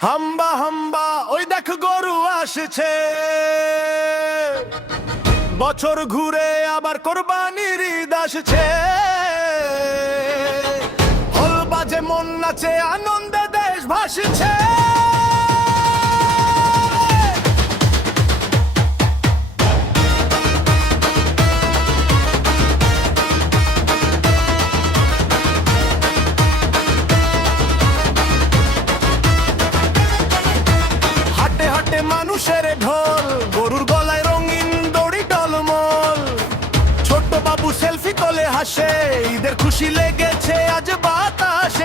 হাম্বা হাম্বা ওই দেখ গরু আসছে, বছর ঘুরে আবার কোরবানির ঈদ আসছে। হল বাজে মন নাচে আনন্দে দেশ ভাসছে। মানুষের ঢোল, গরুর গলায় রঙিন দড়ি টলমল, ছোট্ট বাবু সেলফি তোলে হাসে, ঈদের খুশি লেগেছে আজ বাতাস।